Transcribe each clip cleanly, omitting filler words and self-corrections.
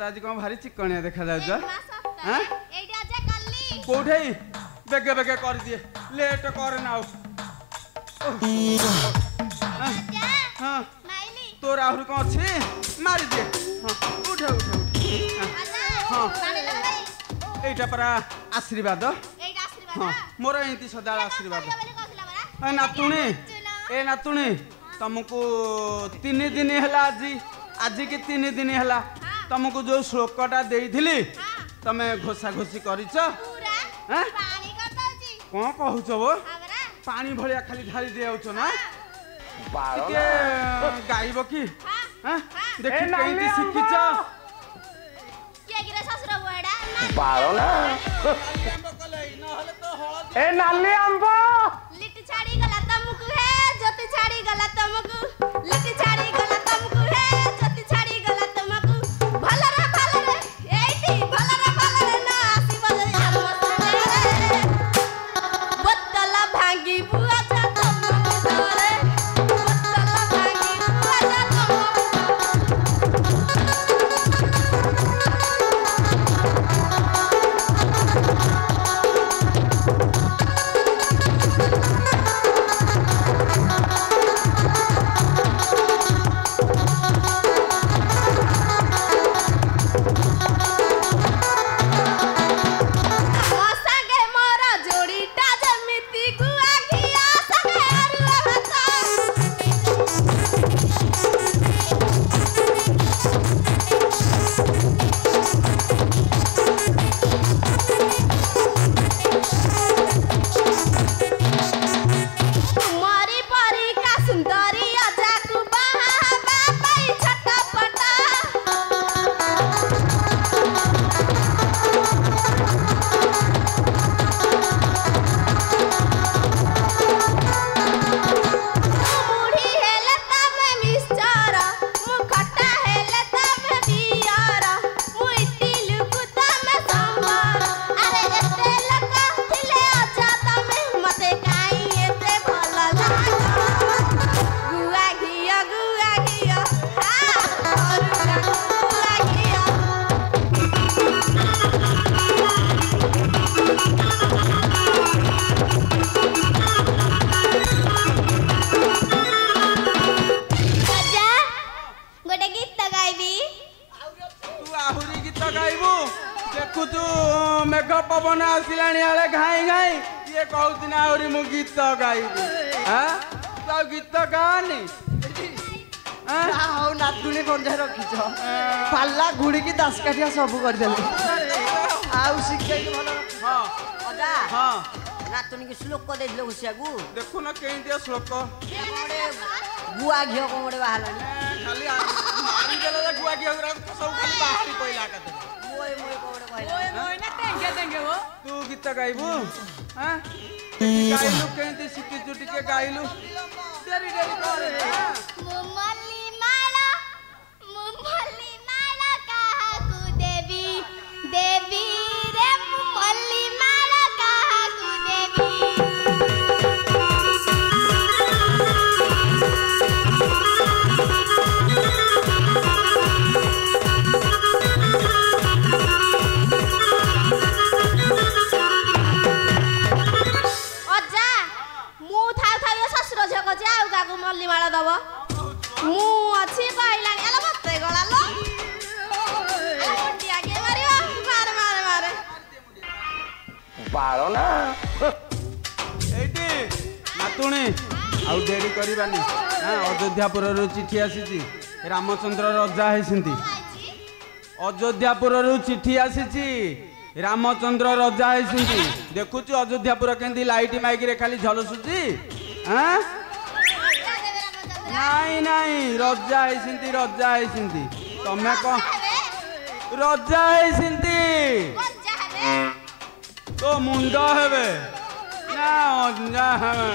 आज कौन भारी चिकनिया देखा जाऊँ कौटे बेगे बेगे कर दिए लेट कर ना तोर आहरी कौन अच्छी मारी दिए उठे उठे हाँ এইটা পরা আশীর্বাদ हाँ मोर एंती सदा आशीर्वाद नातुणी ए नातुणी तुमको 3 दिन है आज की 3 दिन है तुमको जो श्लोकटा देइथिली तमे घोषा घोषी करिछ कौन कहूच वो पानी भलिया खाली ढाली दियाउछ ना के गाइब कि देखि केंती शिखिछ के गिरे ससुर बुएडा बारो ना ए नाली अंबो लिट्टी छाड़ी गला तुमको है ज्योति छाड़ी गला तुमको लिट्टी छाड़ी गला तुमको है ज्योति छाड़ी गला तुमको भलरे एटी भलरे ना आसी बजे बोतल भांगी बुआ जा तुमको रे बोतल भांगी बुआ जा पवन आसिलानी आले घाई घाई ये कहती ना और मु गीत गाइबी हां तो गीत गानी हां नातुनी बंधे रखिछ पाल्ला गुड़ी की दासकाठिया सब कर देले आउ शिखाई भलो हां अजा हां नातुनी के श्लोक को देलो घुसियागु देखो ना केंतिया श्लोक गुआ घियो कोमडे बाहलानी खाली मारी देले गुआ घियो सब खाली बाहरी पहिला का मोय मोय कोमडे कहला ओए मोय ना टेंगे हो तू गीत गाइबू हां गाइलु केंति सिक्की जुटी के गाइलु डेरी डेरी करे मुमल्ली माला काहाकु देवी देवी रे मुमल्ली माला काहाकु देवी मल्ली माला दब मु अच्छी कहलानी एला मते गला लो ओटिया के मारियो मारे मारे मारे बारो ना एटी नातुणी आउ देरी करबानी हां अयोध्यापुर रो चिठी आसीची रामचंद्र राजा हैसिंती अयोध्यापुर रो चिठी आसीची रामचंद्र राजा हैसिंती देखुची अयोध्यापुर केंदी लाइट माइक रे खाली झलसुची हां नहीं नहीं रजा है तमें कौन ରଜା ହେଇଛନ୍ତି কোন যাবে ତୋ ମୁଣ୍ଡ ହେବେ ନା ଅଞ୍ଜା ହେବେ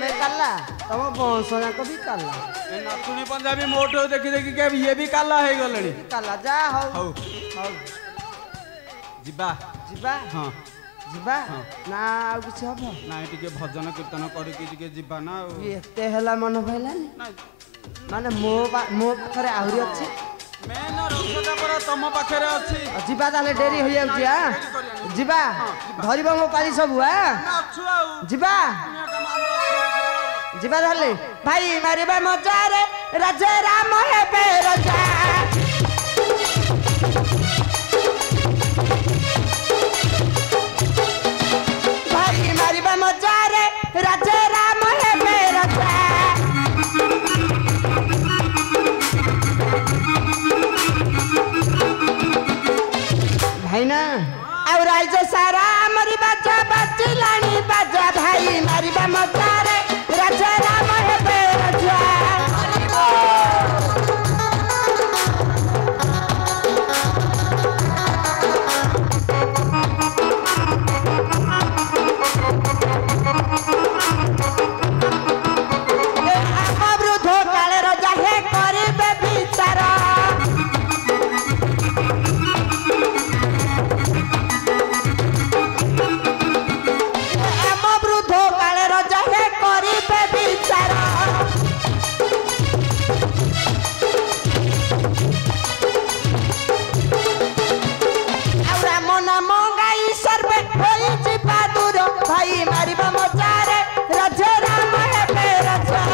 मैं काला तम बंश जाक भी काला ଏ ନାତୁଣୀ ପଞ୍ଜାବୀ ମୋଠୁ ଦେଖି ଦେଖି କେ ଇଏ ବି କାଲା ହେଇଗଲେଣି काला जा हौ ହଉ हौ ଯିବା ଯିବା ହଁ ଯିବା ନା ଆଉ କିଛି ହବ ନାଇଁ ଟିକେ ଭଜନ କୀର୍ତ୍ତନ କରିକି ଟିକେ ଯିବା ନା ଆଉ ଏତେ ହେଲା ମନ ପାଇଲାନି ନାଇଁ ମାନେ ମୋ ପାଖରେ ଆହୁରି ଅଛି ମେନ୍ ରସଟା ପରା ତମ ପାଖରେ ଅଛି ଯିବା ତାହେଲେ ଡେରି ହେଇଯାଉଛି ଯିବା ଧରିବ ମୋ ପାଳି ସବୁ ଅଛୁ ଆଉ ଯିବା ଯିବା ତାହେଲେ ଭାଇ ମାରିବା ମଜାରେ ରାଜା ରାମ ହେବେ ରଜା ଭାଇ ମାରିବା ମଜାରେ ରାଜା ରାମ ହେବେ ରଜା ଭାଇନା ଆଉ ରାଇଜ ସାରା ଆମରି ବାଜା ବାଜିଲାଣି ବାଜା ଭାଇ ମାରିବା ମଜାରେ ରାଜା ରାମ ହେବେ ରଜା ଆମ ବୃଦ୍ଧ କାଳେ ରଜା ହେ କରିବେ ବିଚାର ଆମ ବୃଦ୍ଧ କାଳେ ରଜା ହେ କରିବେ ବିଚାର ଆଉ ରାମ ନାମ ଗାଇ ସର୍ବେ ହୋଇଯିବା ଦୂର ଭାଇ ମାରିବା ମଜାରେ ରାଜା ରାମ ହେବେ ରଜା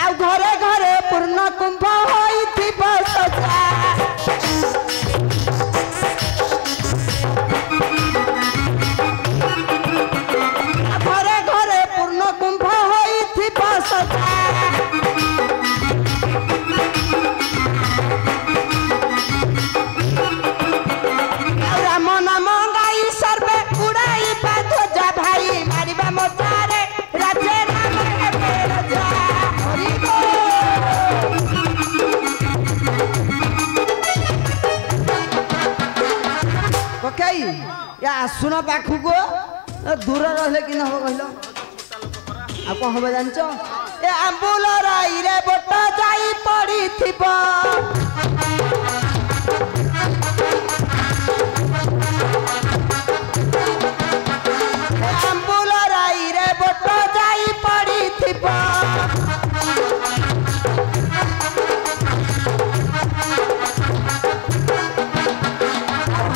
ଆଉ ଘରେ ଘରେ ପୂର୍ଣ୍ଣ କୁମ୍ଭ ହୋଇଥିବ ସଜା ଘରେ ଘରେ ପୂର୍ଣ୍ଣ କୁମ୍ଭ ହୋଇଥିବ ସଜା ଆଉ ରାମ ନାମ ଗାଇ ସର୍ବେ ଉଡ଼ାଇବା ଧ୍ୱଜା ଭାଇ ମାରିବା ମଜାରେ ରାଜା ରାମ ହେବେ ରଜା ହରି ପକେଇ ୟା ଆସୁନ ପାଖକୁ ଦୂର ରହିଲେ କି ହବ କହିଲ ଆଉ କଣ ହବ ଜାଣିଛ ଏ ଆମ୍ବୁଲ ରାଇରେ ବୋଟ ଯାଇ ପଡିଥିବ ଆମ୍ବୁଲ ରାଇରେ ବୋଟ ଯାଇ ପଡିଥିବ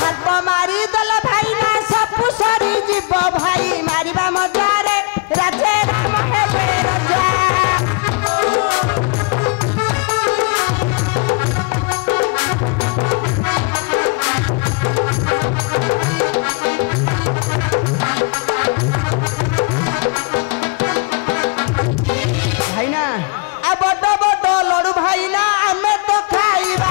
ହାତ ମାରିଦେଲେ ଭାଇ ନା ସବୁ ସରିଯିବ ଭାଇ ମାରିବା ମଜାରେ ରାଜା ରାମ ହେବେ ରଜା ଭାଇନା ଆଉ ବଡ ବଡ ଲଡୁ ଭାଇନା ଆମେ ତ ଖାଇବା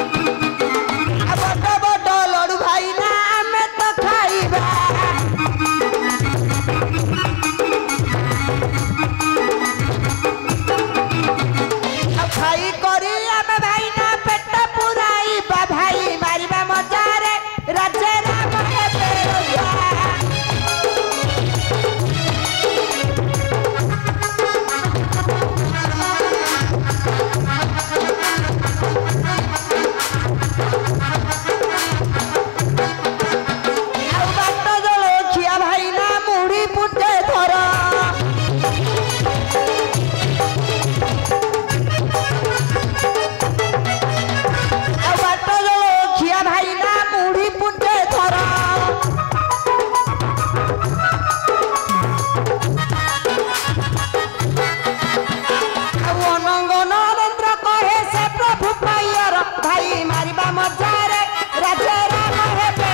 ଆଉ ବଡ ବଡ ଲଡୁ ଭାଇନା ଆମେ ତ ଖାଇବା ଆଉ ଖାଇ କରି ଆମେ ଭାଇନା ପେଟ ପୁରାଇବା ଭାଇ ମାରିବା ମଜାରେ ରାଜା ରାମ ହେବେ ରଜା ଆଉ ବାଟ ଜଳଖିଆ ଭାଇନା ମୁଢି ପୁଟେ ଧର ଆଉ ବାଟ ଜଳଖିଆ ଭାଇନା ମୁଢି ପୁଟେ ଧର ଆଉ ଅନଙ୍ଗ ନରେନ୍ଦ୍ର କହେ ସେ ପ୍ରଭୁ ପାଇର ଭାଇ ମାରିବା ମଜାରେ ରାଜା ରାମ ହେବେ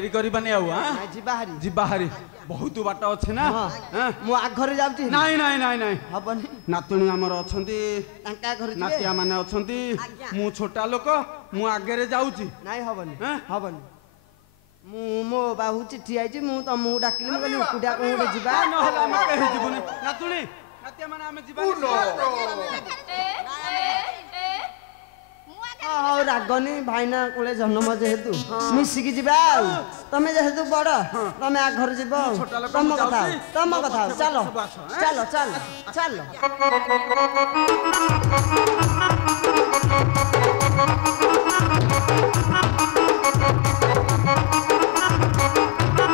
ଡେରି କରିବାନି ଆଉ ନାଇଁ ଯିବା ହାରି ଯିବା ହାରି ବହୁତ ବାଟ ଅଛି ନା ମୁଁ ଆଘରେ ଯାଉଛି ନାଇଁ ନାଇଁ ନାଇଁ ନାଇଁ ହବନି ନାତୁଣୀ ଆମର ଅଛନ୍ତି ତାଙ୍କ ଘରେ ନାତିଆ ମାନେ ଅଛନ୍ତି ମୁଁ ଛୋଟା ଲୋକ ମୁଁ ଆଗରେ ଯାଉଛି ନାଇଁ ହବନି ହବନି ମୁଁ ମୋ ବାହୁ ଚିଠି ଆଇଛି ମୁଁ ତମକୁ ଡାକିଲି ମୁଁ କହିଲି ଏକୁଟିଆ କଣ ଗୋଟେ ଯିବା ନହେଲେ ଆମେ କେହି ଯିବୁନି ନାତୁଣୀ ନାତିଆ ମାନେ ଆମେ ଯିବା ହଉ ରାଗନି ଭାଇନା କୋଳେ ଜନ୍ମ ଯେହେତୁ ମିଶିକି ଯିବା ଆଉ ତମେ ଯେହେତୁ ବଡ ତମେ ଆଘରେ ଯିବ ଆଉ ତମ କଥା ଚାଲ ଚାଲ ଚାଲ ଚାଲ